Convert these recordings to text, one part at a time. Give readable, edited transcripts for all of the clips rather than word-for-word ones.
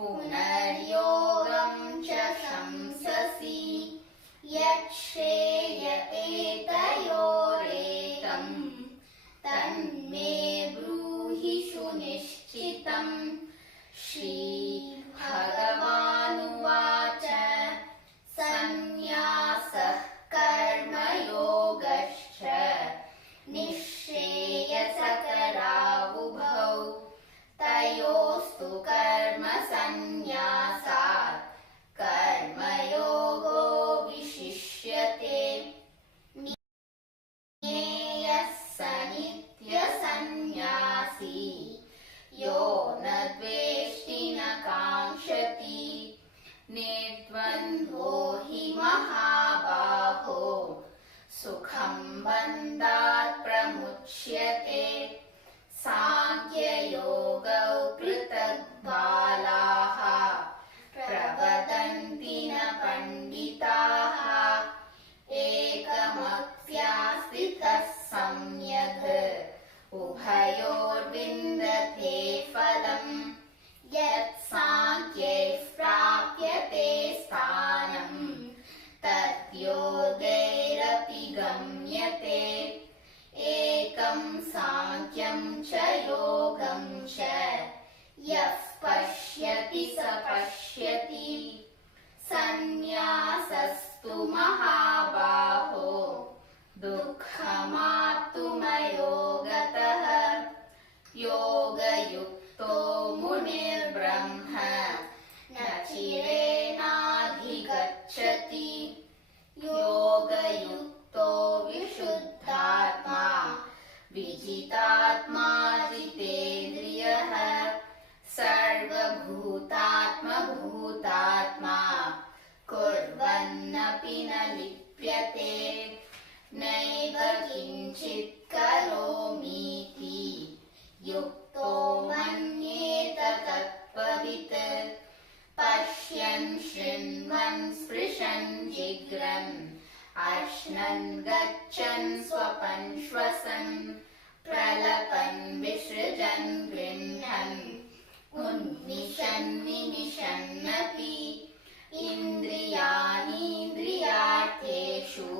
पुनर्योगं च शंससि यच्छ्रेय एतयोरेकं तन्मे ब्रूहि सुनिश्चितम्। श्रीभगवानुवाच सन्न्यासः कर्मयोगश्च निःश्रेयसकरावुभौ तयोस्तु कर्मसन्न्यासात् कर्मयोगो विशिष्यते। ज्ञेयः स नित्यसन्न्यासी यो न द्वेष्टि न काङ्क्षति निर्द्वन्द्वो हि महाबाहो सुखं बन्धात् प्रमुच्यते। साङ्ख्ययोगौ पृथग्बालाः प्रवदन्ति न पण्डिताः एकमप्यास्थितः सम्यग् उभयोर्विन्दते फलम्। यत् साङ्ख्यैः प्राप्यते स्थानम् तद्योगैरपि गम्यते। एकं साङ्ख्यं च योगं च यः पश्यति स पश्यति। सन्न्यासस्तु महाबाहो दुःखमाप्तुमयो गतः योगयुक्तो मुनिर्ब्रह्म न चिरेणाधिगच्छति। योगयुक्तो विशुद्धात्मा विजितात्मा जितेन्द्रियः सर्वभूतात्मभूतात्मा कुर्वन्नपि न लिप्यते। नैव किञ्चित् करोमीति युक्तो मन्येत तत्त्ववित्। पश्यन् शृण्वन् स्पृशन् जिघ्रन् अश्नन् गच्छन् स्वपन् श्वसन् प्रलपन् विसृजन् गृह्णन् उन्मिषन् निमिषन्नपि इन्द्रियाणीन्द्रियार्थेषु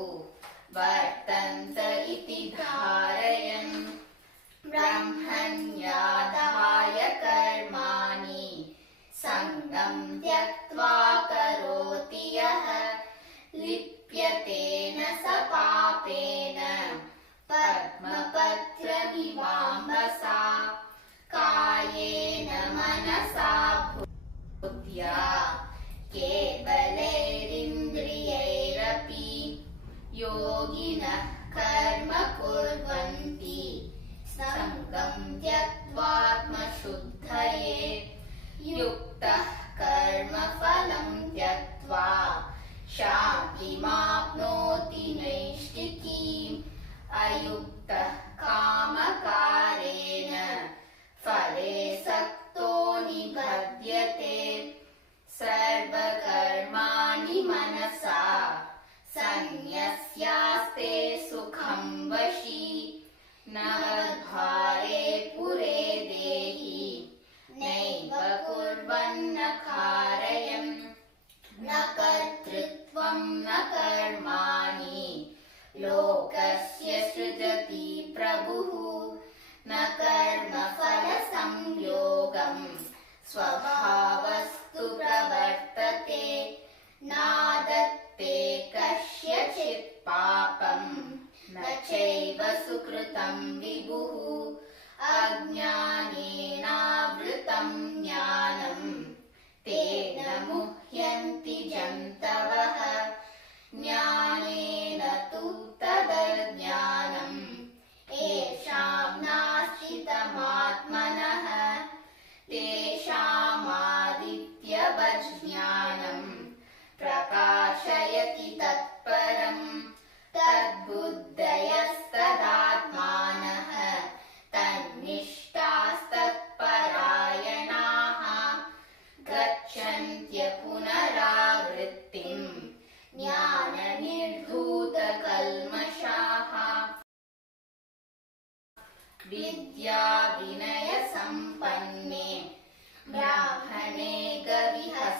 वर्तन्त इति धारयन् ब्रह्मण्यादाय कर्माणि सङ्गं त्यक्त्वा करोति यः लिप्यतेन स पापेन पद्मपत्रमिवाम्भसा। कायेन मनसा बुद्ध्या केवलैरिन्द्रियैरपि योगिनः कर्म कुर्वन्ति सङ्गं त्यक्त्वात्मशुद्धये। युक्तः कर्मफलं त्यक्त्वा शान्तिमाप्नोति नैष्ठिकीम्।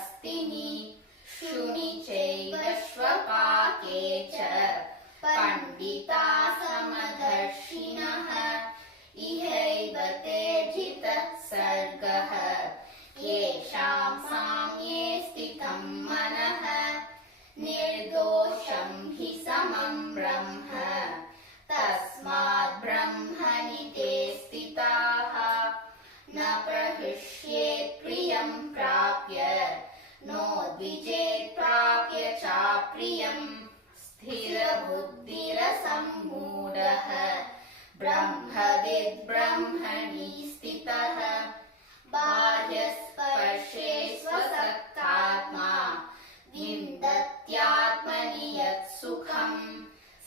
हस्तिनि शुनि चैव श्वपाके च पंडिता समदर्शिनः इहैव ते जितः सर्गः येषां साम्ये स्थितं मनः निर्दोषं हि समं ब्रह्म तस्मात् ब्रह्मणि ते स्थिताः न प्रहृष्येत् प्रियं प्राप्य नोद्विजेत् प्राप्य चाप्रियम् स्थिरबुद्धिरसम्मूढः ब्रह्मविद् ब्रह्मणि स्थितः बाह्यस्पर्शे स्वसक्तात्मा विन्दत्यात्मनि यत् सुखम्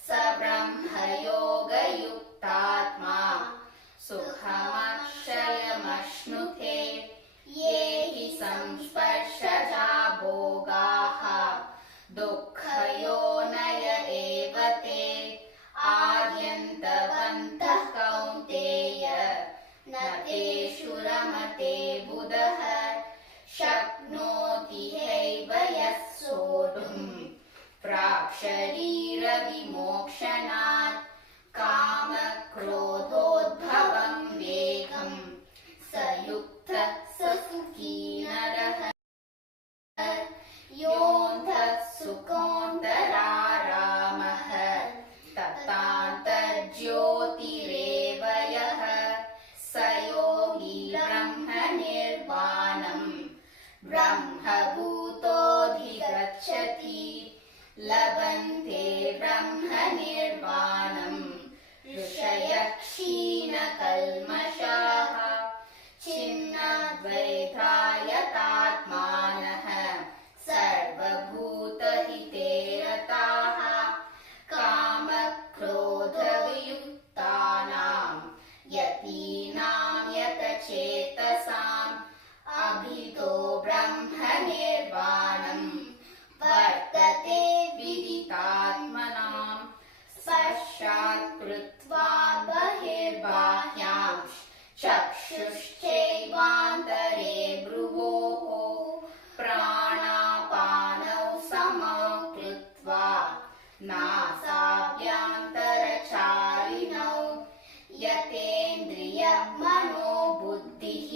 स ब्रह्मयोगयुक्तात्मा सुखमक्षयमश्नुते ये हि संस्पर्शजा भोगाः दुःखयोनय एव ते आद्यन्तवन्तः कौन्तेय न तेषु रमते बुधः शक्नोति हैव यः सोढुम् प्राक्शरीरविमोक्षणात् कामक्रोधोद्भवं वेगम् स युक्तः स सुखी नरः योऽन्तः सुखोऽन्तरारामः ततान्तर्ज्योतिरेव यः स योगी ब्रह्मनिर्वाणम् ब्रह्मभूतोऽधिगच्छति लभन्ते ब्रह्मनिर्वाणम् ऋषयः क्षीणकल्मषाः छिन्नद्वैधायतात्मानः सर्वभूतहिते रताः कामक्रोधवियुक्तानां यतीनां यतचेतसाम् अभितो ब्रह्मनिर्वाणम् वर्तते विदितात्मनां स्पर्शात् कृत्वा बहिर्बाह्यां चक्षुश्चैवान्तरे भ्रुवोः प्राणापानौ समौ कृत्वा नासाभ्यन्तरचारिणौ यतेन्द्रियमनोबुद्धिः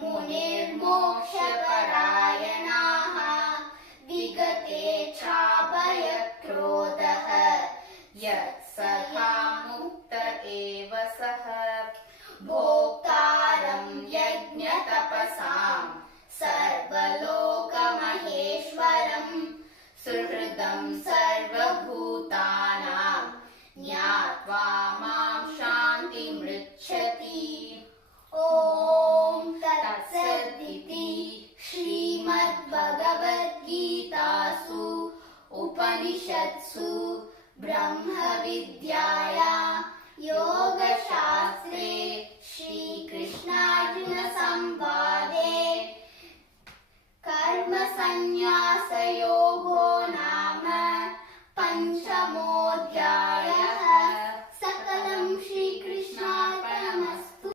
मुनिर्मोक्षपरायणाः विगतेच्छाभयक्रोधः यत्सखा मुक्त एव सः भोक्तारं यज्ञतपसां सर्वलोकमहेश्वरं सुहृदं सर्वभूतानां ज्ञात्वा मां शान्तिमृच्छति। ॐ तत्सदिति श्रीमद्भगवद्गीतासु उपनिषत्सु ब्रह्मविद्यायां योगशास्त्रे श्रीकृष्णार्जुन संवादे कर्मसन्न्यासयोगो नाम पंचमोऽध्यायः। सकलं श्रीकृष्णार्पणमस्तु।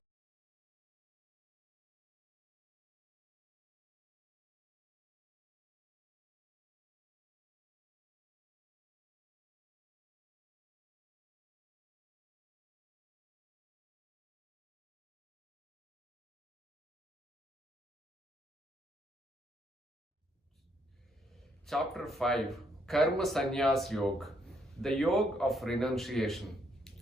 Chapter 5, Karm Sanyās Yog, the Yoga of Renunciation.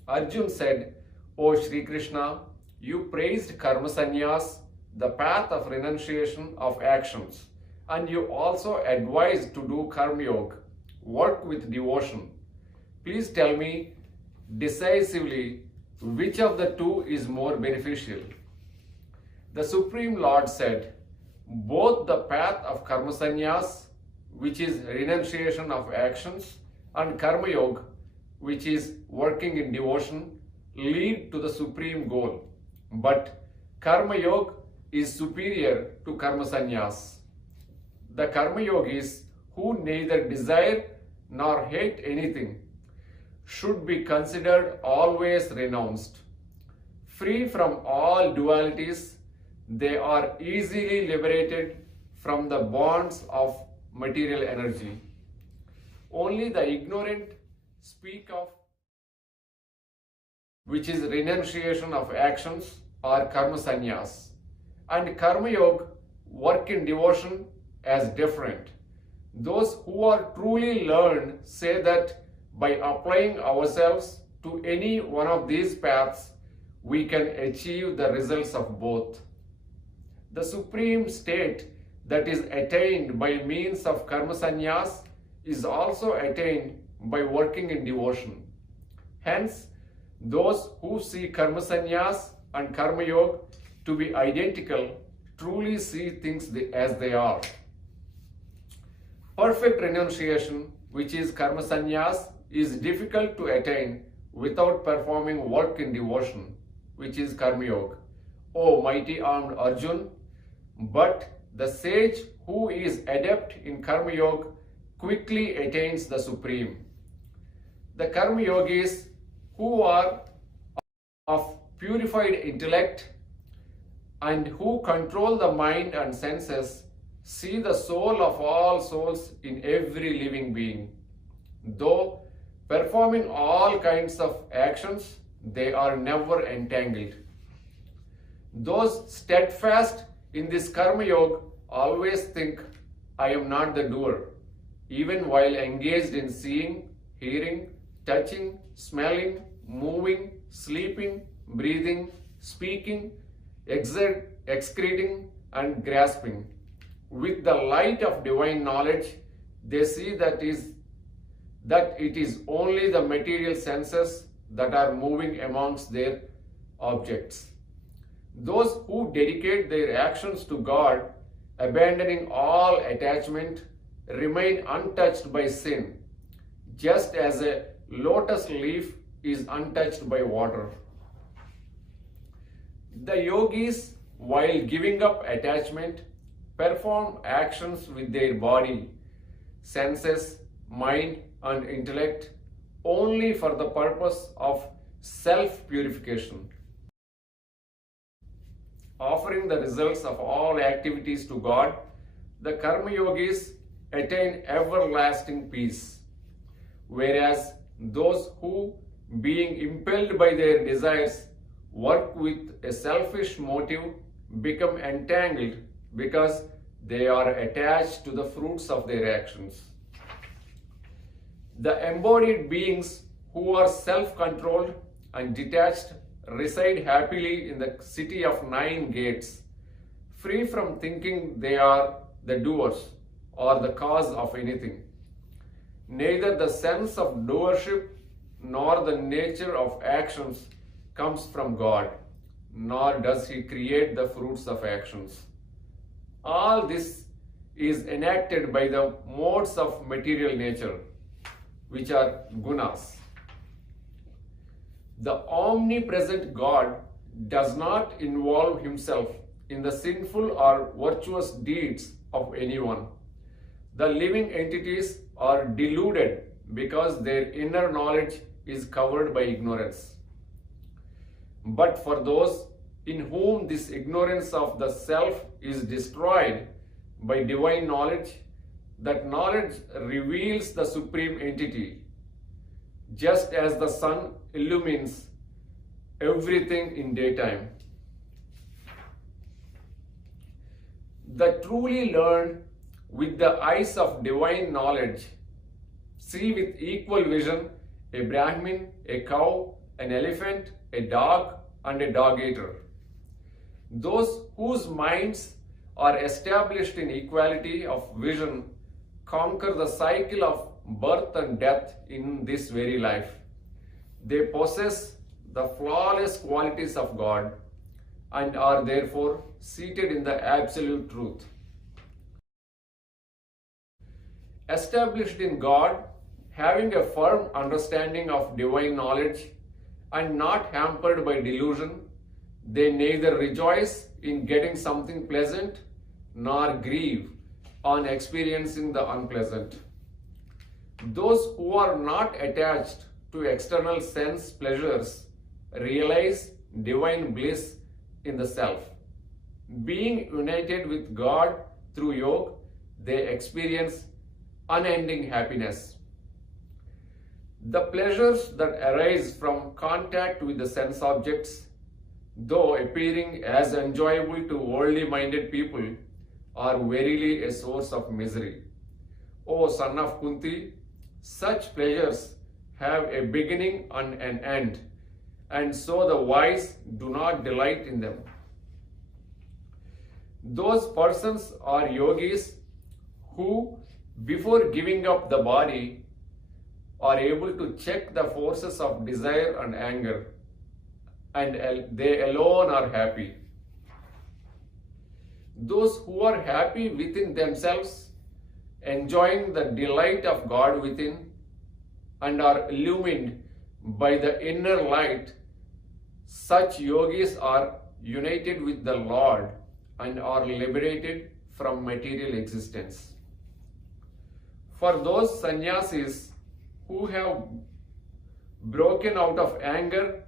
Arjun said, O Shree Krishna, you praised Karma Sanyās, the path of renunciation of actions, and you also advised to do Karma Yoga, work with devotion. Please tell me decisively which of the two is more beneficial. The Supreme Lord said, both the path of Karma Sanyās, which is renunciation of actions, and Karma Yoga, which is working in devotion, lead to the supreme goal. But Karma Yoga is superior to Karma Sanyas. The Karma Yogis who neither desire nor hate anything should be considered always renounced. Free from all dualities, they are easily liberated from the bonds of material energy. Only the ignorant speak of, which is renunciation of actions or karma sannyas, and karma yoga, work in devotion, as different. Those who are truly learned say that by applying ourselves to any one of these paths, we can achieve the results of both. The supreme state that is attained by means of karma sannyas is also attained by working in devotion. Hence, those who see karma sannyas and karma yoga to be identical truly see things as they are. Perfect renunciation, which is karma sannyas, is difficult to attain without performing work in devotion, which is karma yoga, O mighty armed Arjun. But the sage who is adept in karma yoga quickly attains the supreme. The karma yogis who are of purified intellect and who control the mind and senses see the soul of all souls in every living being. Though performing all kinds of actions, they are never entangled. Those steadfast in this karma yoga always think, I am not the doer, even while engaged in seeing, hearing, touching, smelling, moving, sleeping, breathing, speaking, excreting, and grasping. With the light of divine knowledge, they see that it is only the material senses that are moving amongst their objects. Those who dedicate their actions to God, abandoning all attachment, remain untouched by sin, just as a lotus leaf is untouched by water. The yogis, while giving up attachment, perform actions with their body, senses, mind, and intellect only for the purpose of self-purification, offering the results of all activities to God. The karma yogis attain everlasting peace, whereas those who, being impelled by their desires, work with a selfish motive become entangled because they are attached to the fruits of their actions. The embodied beings who are self-controlled and detached reside happily in the city of 9 gates, free from thinking they are the doers or the cause of anything. Neither the sense of doership nor the nature of actions comes from God, nor does He create the fruits of actions. All this is enacted by the modes of material nature, which are gunas. The omnipresent God does not involve Himself in the sinful or virtuous deeds of anyone. The living entities are deluded because their inner knowledge is covered by ignorance. But for those in whom this ignorance of the self is destroyed by divine knowledge, that knowledge reveals the supreme entity, just as the sun illumines everything in daytime. The truly learned with the eyes of divine knowledge see with equal vision a Brahmin, a cow, an elephant, a dog, and a dog-eater. Those whose minds are established in equality of vision conquer the cycle of birth and death in this very life. They possess the flawless qualities of God and are therefore seated in the absolute truth. Established in God, having a firm understanding of divine knowledge and not hampered by delusion, they neither rejoice in getting something pleasant nor grieve on experiencing the unpleasant. Those who are not attached to external sense pleasures realize divine bliss in the self. Being united with God through yoga, they experience unending happiness. The pleasures that arise from contact with the sense objects, though appearing as enjoyable to worldly-minded people, are verily a source of misery. O son of Kunti, such pleasures have a beginning and an end, and so the wise do not delight in them. Those persons are yogis who, before giving up the body, are able to check the forces of desire and anger, and they alone are happy. Those who are happy within themselves, enjoying the delight of God within, and are illumined by the inner light, such yogis are united with the Lord and are liberated from material existence. For those sannyasis who have broken out of anger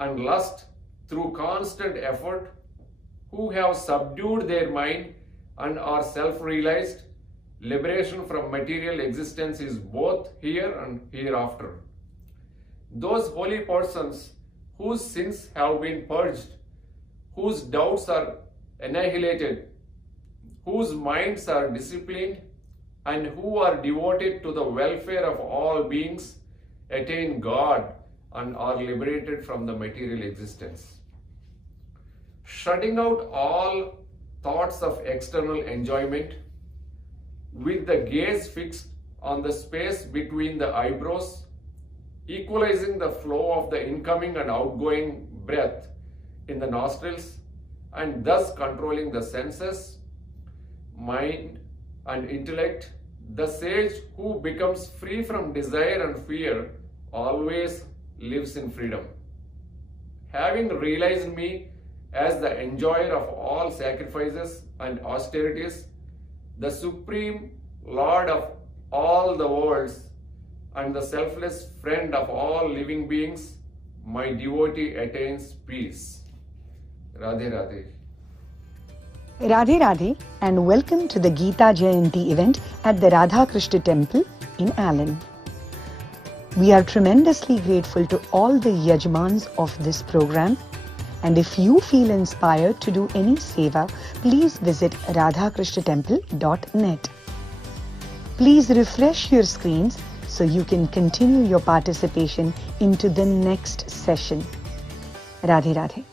and lust through constant effort, who have subdued their mind and are self-realized, liberation from material existence is both here and hereafter. Those holy persons whose sins have been purged, whose doubts are annihilated, whose minds are disciplined, and who are devoted to the welfare of all beings, attain God and are liberated from the material existence. Shutting out all thoughts of external enjoyment, with the gaze fixed on the space between the eyebrows, equalizing the flow of the incoming and outgoing breath in the nostrils, and thus controlling the senses, mind, and intellect, the sage who becomes free from desire and fear always lives in freedom. Having realized me as the enjoyer of all sacrifices and austerities, the Supreme Lord of all the worlds, and the selfless friend of all living beings, my devotee attains peace. Radhe Radhe. Radhe Radhe, and welcome to the Gita Jayanti event at the Radha Krishna Temple in Allen. We are tremendously grateful to all the Yajmans of this program, and if you feel inspired to do any seva, please visit radhakrishnatemple.net. Please refresh your screens so you can continue your participation into the next session. Radhe Radhe.